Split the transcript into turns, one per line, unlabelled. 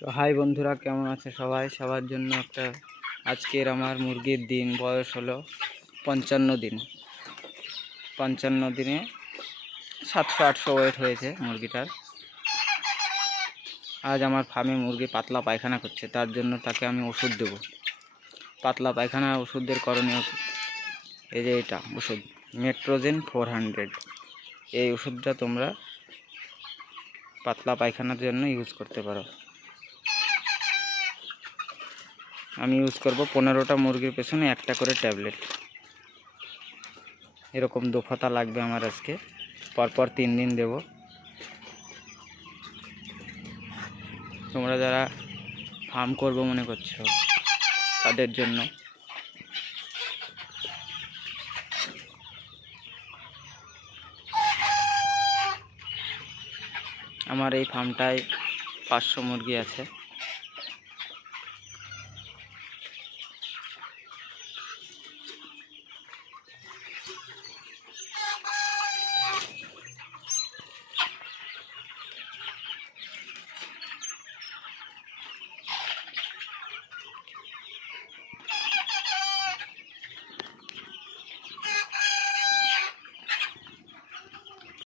তো হাই বন্ধুরা, কেমন আছে সবাই? সবার জন্য একটা আজকের আমার মুরগির দিন, বয়স হলো পঞ্চান্ন দিন। পঞ্চান্ন দিনে সাতশো আটশো ওয়েট হয়েছে মুরগিটার। আজ আমার ফার্মে মুরগি পাতলা পায়খানা করছে, তার জন্য তাকে আমি ওষুধ দেবো। পাতলা পায়খানা ওষুধের করণীয় এই যে এটা ওষুধ মেট্রোজেন ফোর হান্ড্রেড এই ওষুধটা তোমরা পাতলা পায়খানার জন্য ইউজ করতে পারো। আমি ইউজ করব পনেরোটা মুরগির পেছনে একটা করে ট্যাবলেট এরকম দোফাতা লাগবে আমার আজকে। পরপর তিন দিন দেব। তোমরা যারা ফার্ম করব মনে করছ, তাদের জন্য। আমার এই ফার্মটায় পাঁচশো মুরগি আছে।